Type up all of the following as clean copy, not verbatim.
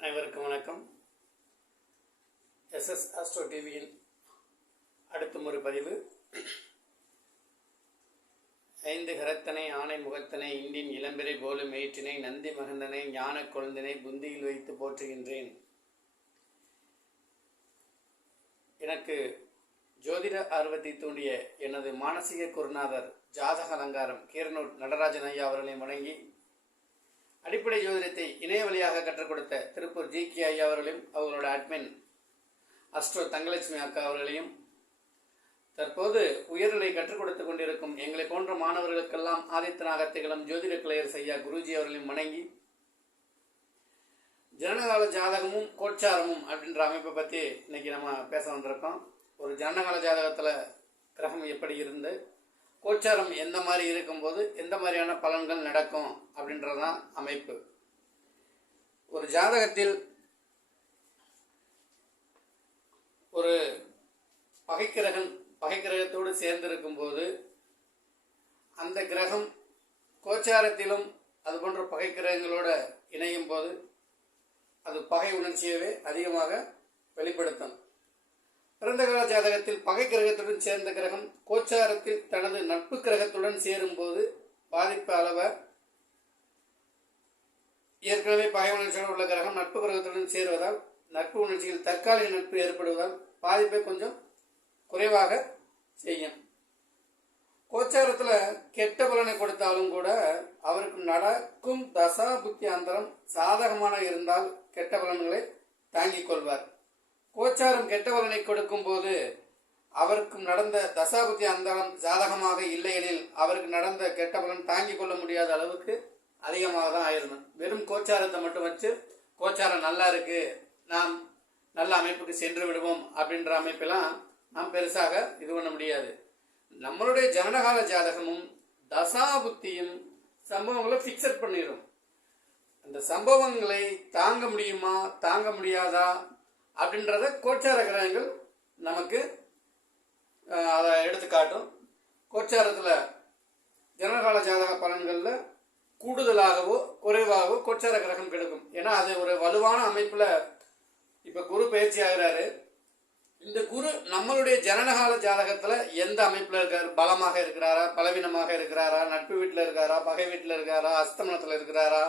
அனைவருக்கும் வணக்கம். SS astro டிவியின் அடுத்தும் ஒரு பதிவு. 5 கரத்தனை ஆணை முகத்தனை இண்டின் இளம்பிறை போலும் மேற்றினை நந்தி மகந்தனை ஞான கொழுந்தினை புந்தியில் வைத்து போற்றுகின்றேன். எனக்கு ஜோதிட ஆர்வத்தை தூண்டிய எனது மானசீக குருநாதர் ஜாதக அலங்காரம் கீரனூர் நடராஜன் ஐயா அவர்களை வணங்கி, அடிப்படை ஜோதிடத்தை இணைய வழியாக கற்றுக் கொடுத்த திருப்பூர் ஜி.கே. ஐயா அவர்களையும் அவர்களோட அட்மின் அஸ்ட்ரோ தங்கலட்சுமி அக்கா அவர்களையும், தற்போது உயர்நிலை கற்றுக் கொடுத்துக் கொண்டிருக்கும் எங்களை போன்ற மாணவர்களுக்கெல்லாம் ஆதித்தனாக திகழும் ஜோதிட கிளையர் ஐயா குருஜி அவர்களையும் வணங்கி, ஜனனகால ஜாதகமும் கோட்சாரமும் அப்படின்ற அமைப்பை பற்றி இன்னைக்கு நம்ம பேச வந்திருக்கோம். ஒரு ஜனனகால ஜாதகத்தில் கிரகம் எப்படி இருந்து கோச்சாரம் எந்த மாதிரி இருக்கும்போது எந்த மாதிரியான பலன்கள் நடக்கும் அப்படின்றதான் அமைப்பு. ஒரு ஜாதகத்தில் ஒரு பகைக்கிரகத்தோடு சேர்ந்திருக்கும் போது அந்த கிரகம் கோச்சாரத்திலும் அது போன்ற பகைக்கிரகங்களோட இணையும் போது அது பகை உணர்ச்சியவே அதிகமாக வெளிப்படுத்தும். பிறந்த கால ஜாதகத்தில் பகை கிரகத்துடன் சேர்ந்த கிரகம் கோச்சாரத்தில் தனது நட்பு கிரகத்துடன் சேரும் போது பாதிப்பு அளவை, ஏற்கனவே பகை உணர்ச்சியோடு உள்ள கிரகம் நட்பு கிரகத்துடன் சேருவதால் நட்பு உணர்ச்சியில் தற்காலிக நட்பு ஏற்படுவதால் பாதிப்பை கொஞ்சம் குறைவாக செய்யும். கோச்சாரத்தில் கெட்ட பலனை கொடுத்தாலும் கூட அவருக்கு நடக்கும் தசா புத்தி அந்தரம் சாதகமான இருந்தால் கெட்ட பலன்களை தாங்கிக் கொள்வார். கோச்சாரம் கெட்ட பலனை கொடுக்கும் போது அவருக்கு நடந்த தசாபுத்தி அந்தரம் சாதகமாக இல்லையெனில் அவருக்கு நடந்த கெட்ட பலன் தாங்கிக் கொள்ள முடியாத அளவுக்கு அதிகமாக தான் ஆயிடணும். வெறும் கோச்சாரத்தை மட்டும் வச்சு கோச்சாரம் நல்லா இருக்கு, நாம் நல்ல அமைப்புக்கு சென்று விடுவோம் அப்படின்ற அமைப்பெல்லாம் நாம் பெருசாக இது பண்ண முடியாது. நம்மளுடைய ஜனனகால ஜாதகமும் தசாபுத்தியும் சம்பவங்களை ஃபிக்ஸட் பண்ணிடும். அந்த சம்பவங்களை தாங்க முடியுமா தாங்க முடியாதா அப்படின்றத கோச்சார கிரகங்கள் நமக்கு அதை எடுத்துக்காட்டும். கோச்சாரத்தில் ஜனனகால ஜாதக பலன்களில் கூடுதலாகவோ குறைவாகவோ கோச்சார கிரகம் கிடைக்கும். ஏன்னா அது ஒரு வலுவான அமைப்பில் இப்போ குரு பயிற்சி ஆகிறாரு. இந்த குரு நம்மளுடைய ஜனனகால ஜாதகத்தில் எந்த அமைப்பில் இருக்காரு, பலமாக இருக்கிறாரா, பலவீனமாக இருக்கிறாரா, நட்பு வீட்டில் இருக்காரா, பகை வீட்டில் இருக்காரா, அஸ்தமனத்தில் இருக்கிறாரா,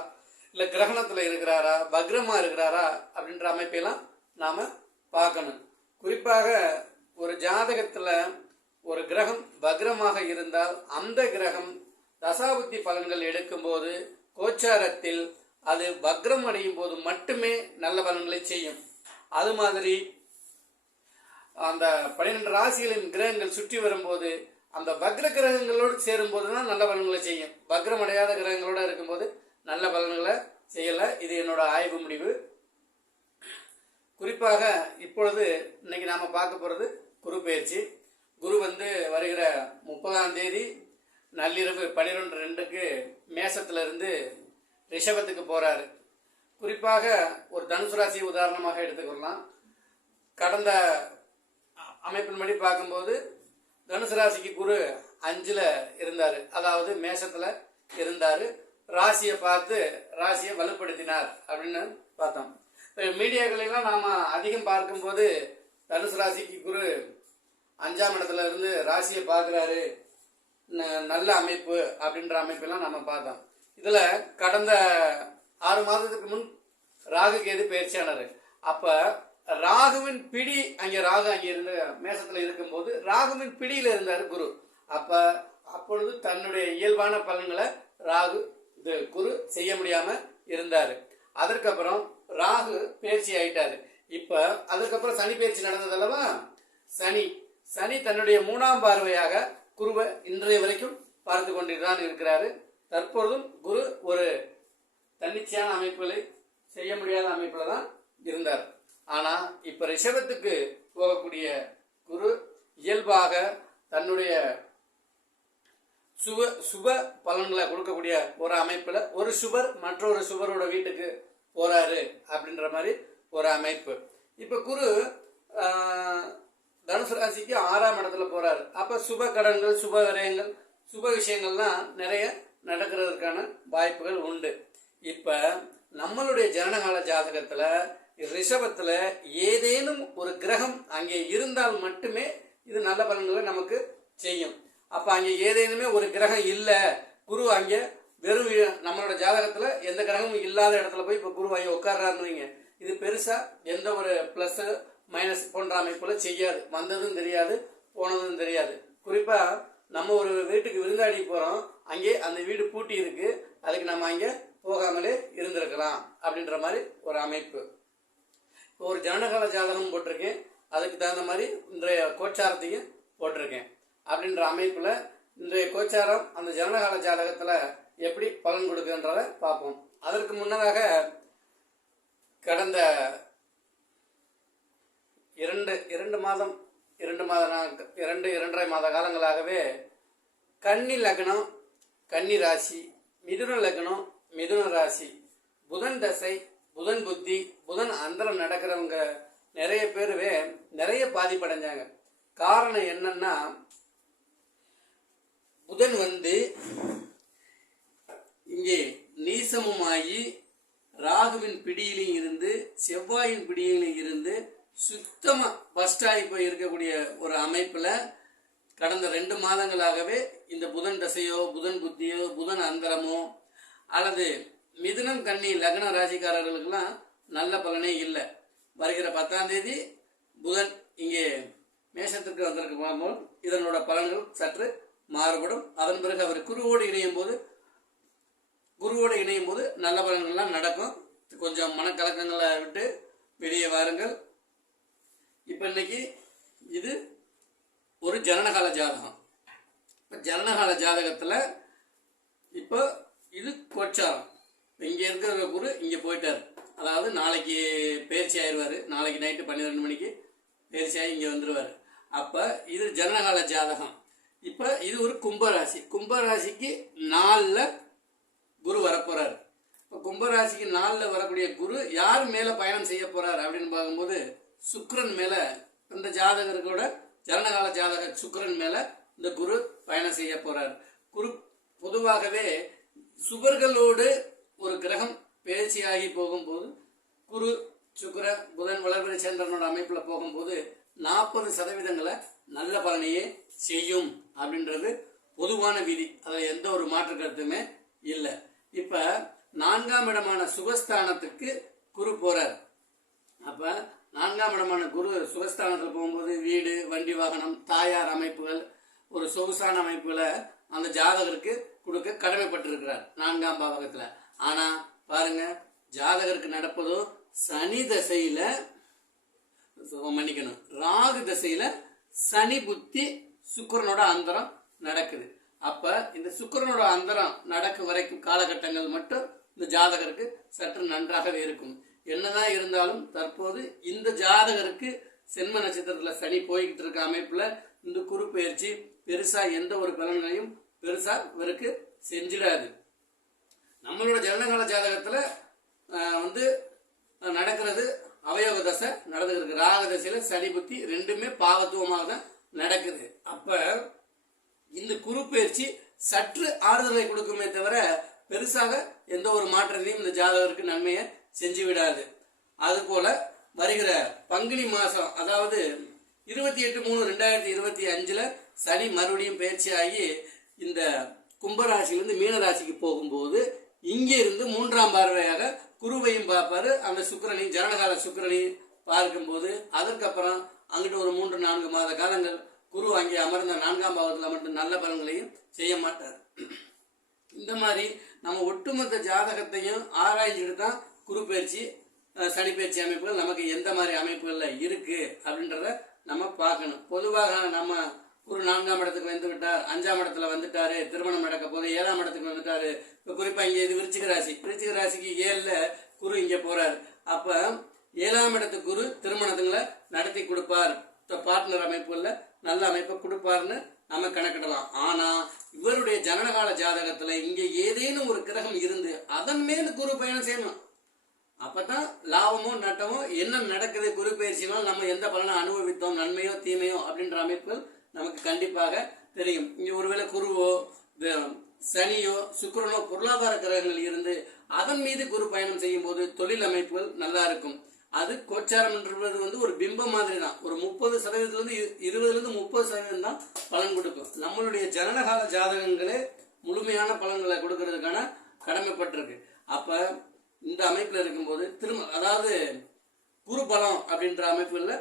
இல்லை கிரகணத்தில் இருக்கிறாரா, வக்ரமா இருக்கிறாரா அப்படின்ற அமைப்பெல்லாம் நாம பார்க்கணும். குறிப்பாக ஒரு ஜாதகத்துல ஒரு கிரகம் வக்ரமாக இருந்தால் அந்த கிரகம் தசாபுத்தி பலன்கள் எடுக்கும்போது கோச்சாரத்தில் அது வக்ரம் அடையும் போது மட்டுமே நல்ல பலன்களை செய்யும். அது மாதிரி அந்த 12 ராசிகளின் கிரகங்கள் சுற்றி வரும்போது அந்த வக்ர கிரகங்களோடு சேரும் போதுதான் நல்ல பலன்களை செய்யும். வக்ரம் அடையாத கிரகங்களோட இருக்கும்போது நல்ல பலன்களை செய்யல. இது என்னோட ஆய்வு முடிவு. குறிப்பாக இப்பொழுது இன்னைக்கு நாம பார்க்க போறது குரு பயிற்சி. குரு வருகிற 30ஆம் தேதி நள்ளிரவு 12:02 மேசத்துல இருந்து ரிஷபத்துக்கு போறாரு. குறிப்பாக ஒரு தனுசு ராசியை உதாரணமாக எடுத்துக்கொள்ளலாம். கடந்த அமைப்பின்படி பார்க்கும்போது தனுசு ராசிக்கு குரு 5ல் இருந்தாரு, அதாவது மேசத்துல இருந்தாரு. ராசியை பார்த்து ராசியை வலுப்படுத்தினார் அப்படின்னு பார்த்தோம். மீடியாக்களெல்லாம் நாம அதிகம் பார்க்கும்போது தனுசு ராசிக்கு குரு 5ஆம் இடத்துல இருந்து ராசியை பார்க்கிறாரு, நல்ல அமைப்பு அப்படின்ற அமைப்பெல்லாம் நம்ம பார்த்தோம். இதுல கடந்த 6 மாதத்துக்கு முன் ராகு கேது பயிற்சியானாரு. அப்ப ராகுவின் பிடி ராகு அங்கே இருந்து மேசத்துல இருக்கும்போது ராகுவின் பிடியில இருந்தாரு குரு. அப்பொழுது தன்னுடைய இயல்பான பலன்களை குரு செய்ய முடியாம இருந்தாரு. அதற்கப்புறம் ராகு பயிற்சி ஆயிட்டாரு. இப்ப அதுக்கப்புறம் சனி பயிற்சி நடந்தது அல்லவா. சனி தன்னுடைய 3ஆம் பார்வையாக குருவை இன்றைய வரைக்கும் பார்த்து கொண்டுதான் இருக்கிறாரு. தற்பொழுதும் குரு ஒரு தன்னிச்சையான அமைப்புகளை செய்ய முடியாத அமைப்புல தான் இருந்தார். ஆனா இப்ப ரிஷபத்துக்கு போகக்கூடிய குரு இயல்பாக தன்னுடைய சுப பலன்களை கொடுக்கக்கூடிய ஒரு அமைப்புல ஒரு சுபர் மற்றொரு சுபரோட வீட்டுக்கு போறாரு அப்படின்ற மாதிரி ஒரு அமைப்பு. இப்ப குரு தனுசு ராசிக்கு 6ஆம் இடத்துல போறாரு. அப்ப சுப கடன்கள், சுப விரயங்கள், சுப விஷயங்கள்லாம் நிறைய நடக்கிறதுக்கான வாய்ப்புகள் உண்டு. இப்ப நம்மளுடைய ஜனனகால ஜாதகத்துல ரிஷபத்துல ஏதேனும் ஒரு கிரகம் அங்கே இருந்தால் மட்டுமே இது நல்ல பலன்களை நமக்கு செய்யும். அப்ப அங்கே ஏதேனுமே ஒரு கிரகம் இல்ல, குரு அங்கே வெறும் நம்மளோட ஜாதகத்துல எந்த கிரகமும் இல்லாத இடத்துல போய் இப்ப குரு அங்கே உட்கார்றாருன்னு இது பெருசா எந்த ஒரு பிளஸ் மைனஸ் போன்ற அமைப்புல செய்யாது. வந்ததும் தெரியாது, போனதும் தெரியாது. குறிப்பா நம்ம ஒரு வீட்டுக்கு விருந்தாடி போறோம், அங்கே அந்த வீடு பூட்டி இருக்கு, அதுக்கு நம்ம அங்கே போகாமலே இருந்திருக்கலாம் அப்படின்ற மாதிரி ஒரு அமைப்பு. ஒரு ஜனனகால ஜாதகம் போட்டிருக்கேன், அதுக்கு தகுந்த மாதிரி இன்றைய கோச்சாரத்தையும் போட்டிருக்கேன். அப்படின்ற அமைப்புல இன்றைய கோச்சாரம் அந்த ஜனனகால ஜாதகத்துல எப்படி பலன் கொடுக்குன்றத பார்ப்போம். அதற்கு முன்னதாக கடந்த இரண்டரை மாத காலங்களாகவே கன்னி லக்னம், கன்னி ராசி, மிதுன லக்னம், மிதுன ராசி, புதன் தசை, புதன் புத்தி, புதன் அந்தரம் நடக்கிறவங்க நிறைய பேருவே நிறைய பாதிப்படைஞ்சாங்க. காரணம் என்னன்னா, புதன் இங்கே நீசமுமாயி ராகுவின் பிடியிலும் இருந்து செவ்வாயின் பிடியிலும் இருந்து சுத்தமா பஸ்டாகி போய் இருக்கக்கூடிய ஒரு அமைப்புல கடந்த 2 மாதங்களாகவே இந்த புதன் தசையோ, புதன் புத்தியோ, புதன் அந்தரமோ அல்லது மிதுனம், கன்னி லக்ன ராசிக்காரர்களுக்கெல்லாம் நல்ல பலனே இல்லை. வருகிற 10ஆம் தேதி புதன் இங்கே மேஷத்திற்கு வந்திருக்கு போகும்போது இதனோட பலன்கள் சற்று மாறுபடும். அதன் பிறகு அவர் குருவோடு இணையும் போது நல்ல பலன்கள்லாம் நடக்கும். கொஞ்சம் மனக்கலக்கங்களை விட்டு வெளியே வாருங்கள். இப்ப இன்னைக்கு இது ஒரு ஜனனகால ஜாதகம். ஜனனகால ஜாதகத்துல இப்போ இது கோச்சாரம். இங்க இருக்கிற குரு இங்க போயிட்டார், அதாவது நாளைக்கு பயிற்சி ஆயிடுவாரு. நாளைக்கு நைட்டு 12 மணிக்கு பயிற்சி ஆகி இங்க வந்துருவாரு. அப்ப இது ஜனனகால ஜாதகம். இப்ப இது ஒரு கும்பராசி. கும்பராசிக்கு 4ல குரு வரப்போறாரு. இப்ப கும்பராசிக்கு 4ல வரக்கூடிய குரு யார் மேல பயணம் செய்ய போறார் அப்படின்னு பார்க்கும்போது சுக்கிரன் மேல, இந்த ஜாதகர்களோட ஜனனகால ஜாதக சுக்கிரன் மேல இந்த குரு பயணம் செய்ய போறார். குரு பொதுவாகவே சுபர்களோடு ஒரு கிரகம் பயிற்சியாகி போகும்போது, குரு சுக்கிர புதன் வளர்பிறை சந்திரனோட அமைப்புல போகும்போது 40% நல்ல பலனையே செய்யும் அப்படின்றது பொதுவான விதி. அதுல எந்த ஒரு மாற்று கருத்துமே இல்லை. இப்ப 4ஆம் இடமான சுகஸ்தானத்துக்கு குரு போறார். அப்ப 4ஆம் இடமான குரு சுகஸ்தானத்தில் போகும்போது வீடு, வண்டி, வாகனம், தாயார் அமைப்புகள், ஒரு சொகுசான அமைப்புகளை அந்த ஜாதகருக்கு கொடுக்க கடமைப்பட்டிருக்கிறார் 4ஆம் பாவகத்துல. ஆனா பாருங்க, ஜாதகருக்கு நடப்பதோ சனி தசையில, மன்னிக்கணும், ராகு தசையில சனி புத்தி சுக்கிரனோட அந்தரம் நடக்குது. அப்ப இந்த சுக்கிரனோட அந்தரம் நடக்கும் வரைக்கும் காலகட்டங்கள் மட்டும் இந்த ஜாதகருக்கு சற்று நன்றாகவே இருக்கும். என்னதான் இருந்தாலும் தற்போது இந்த ஜாதகருக்கு சென்ம நட்சத்திரத்துல சனி போய்கிட்டு இருக்க அமைப்புல இந்த குரு பயிற்சி பெருசா எந்த ஒரு பலன்களையும் பெருசா இவருக்கு செஞ்சிடாது. நம்மளோட ஜனனகால ஜாதகத்துல நடக்கிறது அவயோக தசை நடந்துருக்கு. ராக தசையில சனி புத்தி ரெண்டுமே பாவத்துவமாக தான் நடக்குது. அப்ப இந்த குரு பயிற்சி சற்று ஆறுதலை கொடுக்குமே தவிர பெருசாக எந்த ஒரு மாற்றத்தையும் இந்த ஜாதகருக்கு நன்மையை செஞ்சு விடாது. அது போல வருகிற பங்குனி மாசம், அதாவது 28/3/2025 சனி மறுபடியும் பயிற்சி ஆகி இந்த கும்பராசிலிருந்து மீனராசிக்கு போகும்போது இங்கே இருந்து 3ஆம் பார்வையாக குருவையும் பார்ப்பாரு. அந்த சுக்கிரனையும், ஜனனகால சுக்கிரனையும் பார்க்கும்போது அதற்கப்புறம் அங்கிட்டு ஒரு 3-4 மாத காலங்கள் குரு அங்கே அமர்ந்த 4ஆம் பாவத்தில் மட்டும் நல்ல பலன்களையும் செய்ய மாட்டார். இந்த மாதிரி நம்ம ஒட்டுமொத்த ஜாதகத்தையும் ஆராய்ச்சிட்டு தான் குரு பயிற்சி, சனி பயிற்சி அமைப்புகள் நமக்கு எந்த மாதிரி அமைப்புகள்ல இருக்கு அப்படின்றத நம்ம பார்க்கணும். பொதுவாக நம்ம குரு 4ஆம் இடத்துக்கு வந்து விட்டார், 5ஆம் இடத்துல வந்துட்டாரு, திருமணம் நடக்க போது 7ஆம் இடத்துக்கு வந்துட்டாரு. இப்ப குறிப்பா இங்க இது விருச்சிக ராசி, விருச்சிக ராசிக்கு 7ல குரு இங்க போறாரு. அப்ப 7ஆம் இடத்துக்கு குரு திருமணத்துங்களை நடத்தி கொடுப்பார், பார்ட்னர் அமைப்புகள்ல நல்ல அமைப்பை கொடுப்பாருன்னு நம்ம கணக்கிடலாம். ஆனா இவருடைய ஜனனகால ஜாதகத்துல இங்க ஏதேனும் ஒரு கிரகம் இருந்து அதன் மேல் குரு பயணம் செய்யணும். அப்பதான் லாபமோ நட்டமோ என்ன நடக்குது, குரு பயிற்சினால் நம்ம எந்த பலனை அனுபவித்தோம், நன்மையோ தீமையோ அப்படின்ற அமைப்புகள் நமக்கு கண்டிப்பாக தெரியும். இங்க ஒருவேளை குருவோ, சனியோ, சுக்கிரனோ பொருளாதார கிரகங்கள் இருந்து அதன் மீது குரு பயணம் செய்யும் போது தொழில் அமைப்புகள் நல்லா இருக்கும். அது கோச்சாரம் என்றது வந்து ஒரு பிம்பம் மாதிரி தான். ஒரு 30% 20% 30% தான் பலன் கொடுக்கும். நம்மளுடைய ஜனனகால ஜாதகங்களே முழுமையான பலன்களை கொடுக்கறதுக்கான கடமைப்பட்டிருக்கு. அப்ப இந்த அமைப்புல இருக்கும்போது அதாவது குரு பலம் அப்படின்ற அமைப்புல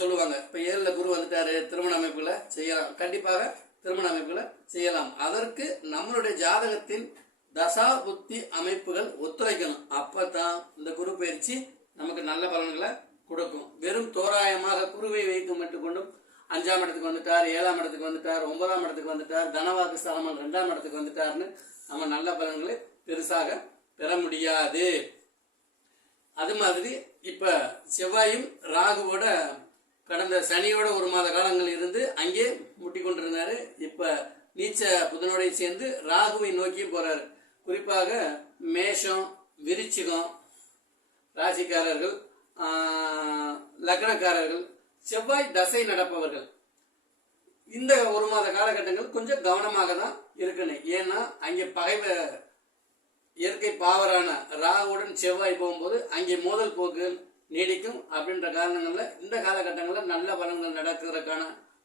சொல்லுவாங்க. இப்ப 7ல குரு வந்துட்டாரு, திருமண அமைப்புல செய்யலாம், கண்டிப்பாக திருமண அமைப்புல செய்யலாம். அதற்கு நம்மளுடைய ஜாதகத்தின் தசா புத்தி அமைப்புகள் ஒத்துழைக்கணும். அப்பதான் இந்த குரு பயிற்சி நமக்கு நல்ல பலன்களை கொடுக்கும். வெறும் தோராயமாக குருவை வைத்து மட்டும் கொண்டும் 5ஆம் இடத்துக்கு வந்துட்டார், 7ஆம் இடத்துக்கு வந்துட்டார், 9ஆம் இடத்துக்கு வந்துட்டார், தனவாக்கு ஸ்தானமான 2ஆம் இடத்துக்கு வந்துட்டார்னு நம்ம நல்ல பலன்களை பெருசாக பெற முடியாது. அது மாதிரி இப்ப செவ்வாயும் ராகுவோட கடந்த சனியோட 1 மாத காலங்கள் இருந்து அங்கே முட்டி கொண்டிருந்தாரு. இப்ப நீச்ச புதனோட சேர்ந்து ராகுவை நோக்கி போறாரு. குறிப்பாக மேஷம், விருச்சிகம் ராசிக்காரர்கள், லக்னக்காரர்கள், செவ்வாய் தசை நடப்பவர்கள் இந்த 1 மாத காலகட்டங்கள் கொஞ்சம் கவனமாக தான் இருக்கணும். ஏன்னா அங்கே இயற்கை பாவரான ராகுவுடன் செவ்வாய் போகும்போது அங்கே மோதல் போக்கு நீடிக்கும். அப்படின்ற காரணங்கள்ல இந்த காலகட்டங்களில் நல்ல பலன்கள் நடக்கிறதுக்கான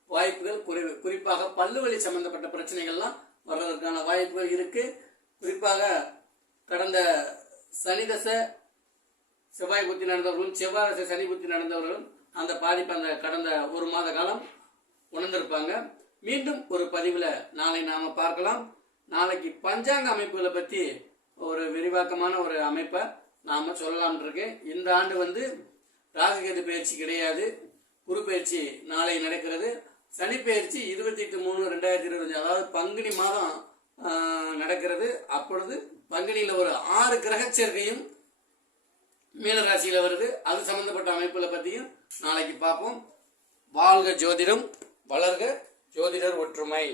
வாய்ப்புகள் குறைவு. குறிப்பாக பல்லுவலி சம்பந்தப்பட்ட பிரச்சனைகள்லாம் வர்றதுக்கான வாய்ப்புகள் இருக்கு. குறிப்பாக கடந்த சனி தசை செவ்வாய் புத்தி நடந்தவர்களும் செவ்வாய் தசை சனி புத்தி நடந்தவர்களும் அந்த பாதிப்பு அந்த கடந்த 1 மாத காலம் உணர்ந்திருப்பாங்க. மீண்டும் ஒரு பதிவுல நாளை நாம பார்க்கலாம். நாளைக்கு பஞ்சாங்க அமைப்புகளை பத்தி ஒரு விரிவாக்கமான ஒரு அமைப்பை நாம சொல்லலாம் இருக்கேன். இந்த ஆண்டு வந்து ராகுகேது பயிற்சி கிடையாது, குரு பயிற்சி நாளை நடக்கிறது. சனி பயிற்சி 28/3/2025 அதாவது பங்குனி மாதம் நடக்கிறது. அப்பொழுது பங்குனியில ஒரு 6 கிரக சேர்க்கையும் மீனராசியில வருது. அது சம்பந்தப்பட்ட அமைப்புகளை பத்தியும் நாளைக்கு பார்ப்போம். வாழ்க ஜோதிடம், வளர்க ஜோதிடர் ஒற்றுமை.